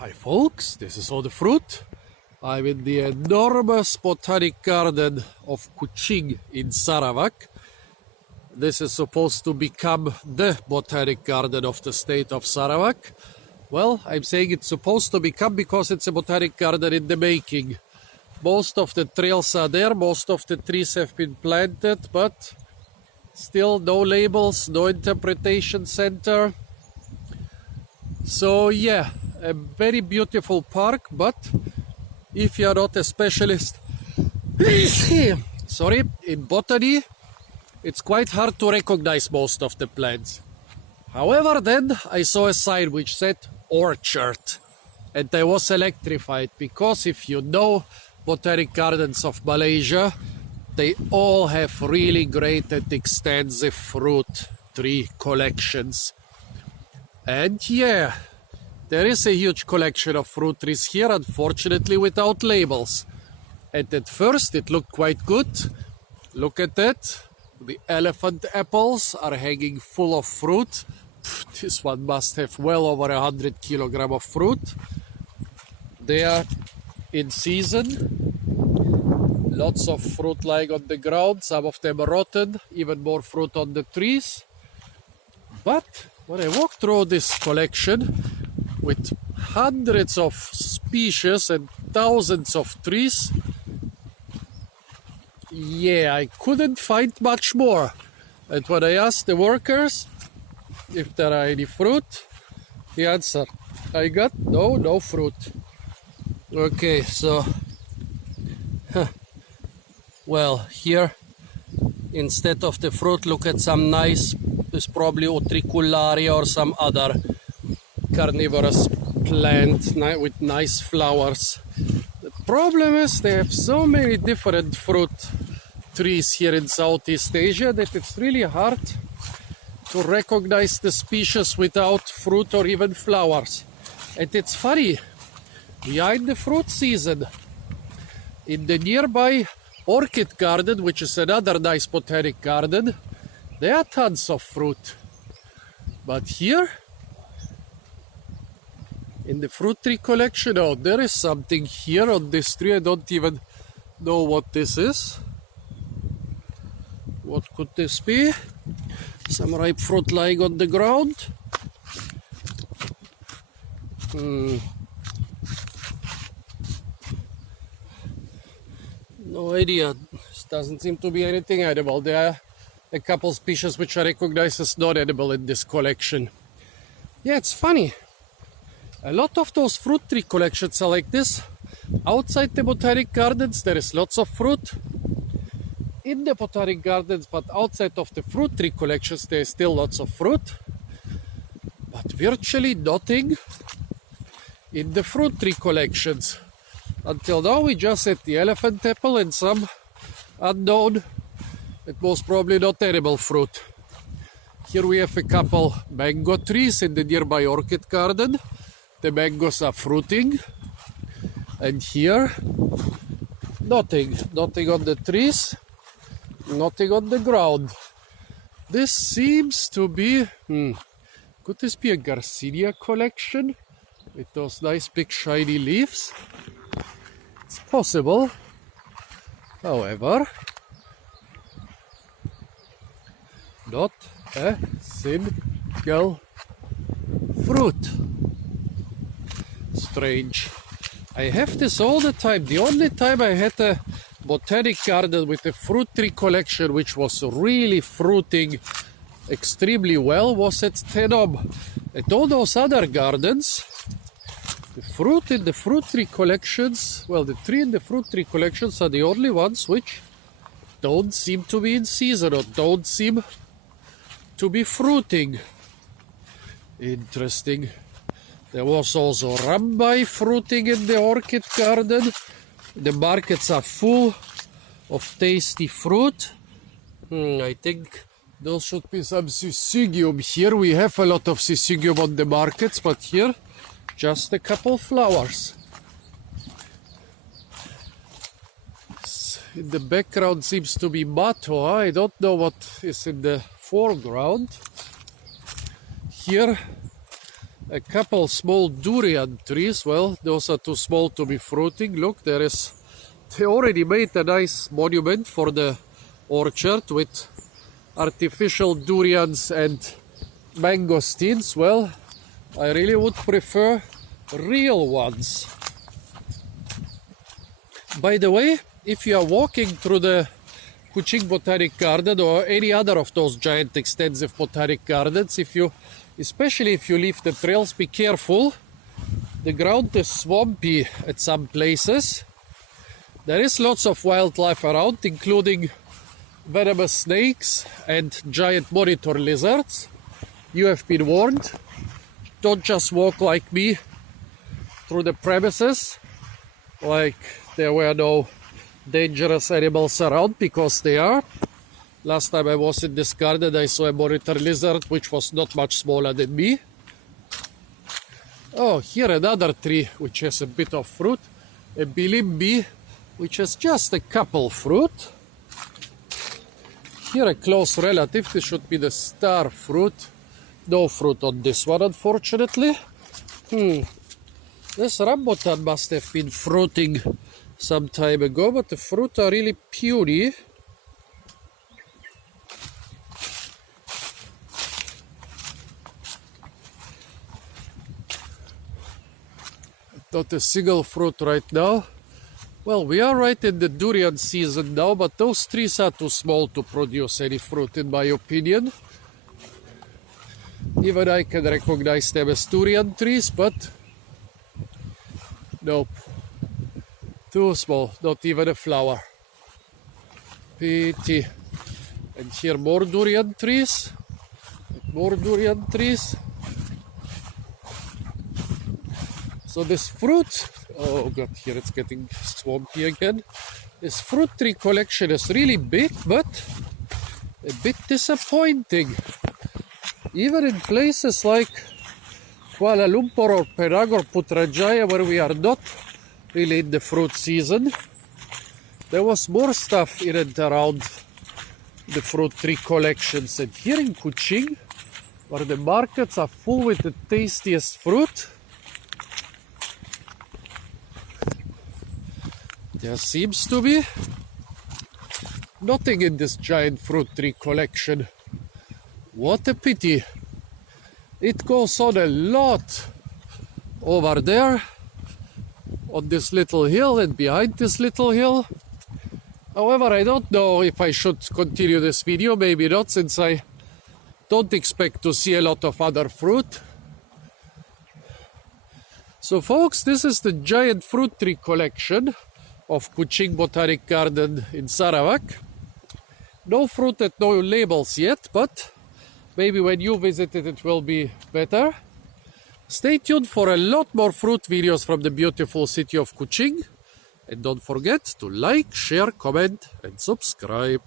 Hi folks, this is all the fruit. I'm in the enormous botanic garden of Kuching in Sarawak. This is supposed to become the botanic garden of the state of Sarawak. Well, I'm saying it's supposed to become because it's a botanic garden in the making. Most of the trails are there, most of the trees have been planted, but still no labels, no interpretation center. So yeah, a very beautiful park, but if you're not a specialist sorry, in botany, it's quite hard to recognize most of the plants. However, then I saw a sign which said orchard, and I was electrified because if you know botanic gardens of Malaysia, they all have really great and extensive fruit tree collections. And yeah, there is a huge collection of fruit trees here, unfortunately without labels. And at first it looked quite good. Look at that. The elephant apples are hanging full of fruit. This one must have well over 100 kilograms of fruit. They are in season. Lots of fruit lying on the ground. Some of them are rotten. Even more fruit on the trees. But when I walk through this collection with hundreds of species and thousands of trees, yeah, I couldn't find much more. And when I asked the workers if there are any fruit, the answer I got, no fruit. Okay, so, well, here, instead of the fruit, look at some nice, it's probably utricularia or some other carnivorous plant with nice flowers. The problem is they have so many different fruit trees here in Southeast Asia that it's really hard to recognize the species without fruit or even flowers. And it's funny, we are in the fruit season. In the nearby orchid garden, which is another nice botanic garden, there are tons of fruit. But here, in the fruit tree collection, oh, there is something here on this tree. I don't even know what this is. What could this be? Some ripe fruit lying on the ground. No idea. This doesn't seem to be anything edible. There are a couple species which are recognized as non-edible in this collection. Yeah, it's funny. A lot of those fruit tree collections are like this. Outside the botanic gardens, there is lots of fruit. In the botanic gardens, but outside of the fruit tree collections, there is still lots of fruit. But virtually nothing in the fruit tree collections. Until now, we just had the elephant apple and some unknown, and most probably not edible fruit. Here we have a couple mango trees in the nearby orchid garden. The mangoes are fruiting. And here, nothing on the trees, nothing on the ground. This seems to be, could this be a Garcinia collection with those nice big shiny leaves? It's possible. However, not a single fruit. Strange. I have this all the time. The only time I had a botanic garden with a fruit tree collection which was really fruiting extremely well was at Tenom. At all those other gardens, the fruit in the fruit tree collections, well, the tree in the fruit tree collections are the only ones which don't seem to be in season or don't seem to be fruiting. Interesting. There was also rambai fruiting in the orchid garden. The markets are full of tasty fruit. I think those should be some syzygium. Here we have a lot of syzygium on the markets, but here just a couple flowers. In the background seems to be mato. I don't know what is in the foreground. Here a couple small durian trees. Well, those are too small to be fruiting. Look, they already made a nice monument for the orchard with artificial durians and mangosteens. Well, I really would prefer real ones. By the way, if you are walking through the Kuching Botanic Garden or any other of those giant extensive botanic gardens, especially if you leave the trails, be careful. The ground is swampy at some places. There is lots of wildlife around, including venomous snakes and giant monitor lizards. You have been warned. Don't just walk like me through the premises like there were no dangerous animals around, because they are. Last time I was in this garden, I saw a monitor lizard which was not much smaller than me. Oh, here another tree which has a bit of fruit, a bilimbi which has just a couple fruit. Here a close relative, this should be the star fruit. No fruit on this one, unfortunately. This rambutan must have been fruiting some time ago, but the fruit are really puny. Not a single fruit right now. Well, we are right in the durian season now, but those trees are too small to produce any fruit, in my opinion. Even I can recognize them as durian trees, but nope. Too small, not even a flower. Pity. And here more durian trees. More durian trees. So this fruit, oh god, here it's getting swampy again. This fruit tree collection is really big, but a bit disappointing. Even in places like Kuala Lumpur or Penang or Putrajaya, where we are not really in the fruit season, there was more stuff in and around the fruit tree collections. And here in Kuching, where the markets are full with the tastiest fruit, there seems to be nothing in this giant fruit tree collection. What a pity. It goes on a lot over there on this little hill and behind this little hill. However, I don't know if I should continue this video. Maybe not, since I don't expect to see a lot of other fruit. So folks, this is the giant fruit tree collection of Kuching Botanic Garden in Sarawak. No fruit and no labels yet, but maybe when you visit it, it will be better. Stay tuned for a lot more fruit videos from the beautiful city of Kuching. And don't forget to like, share, comment, and subscribe.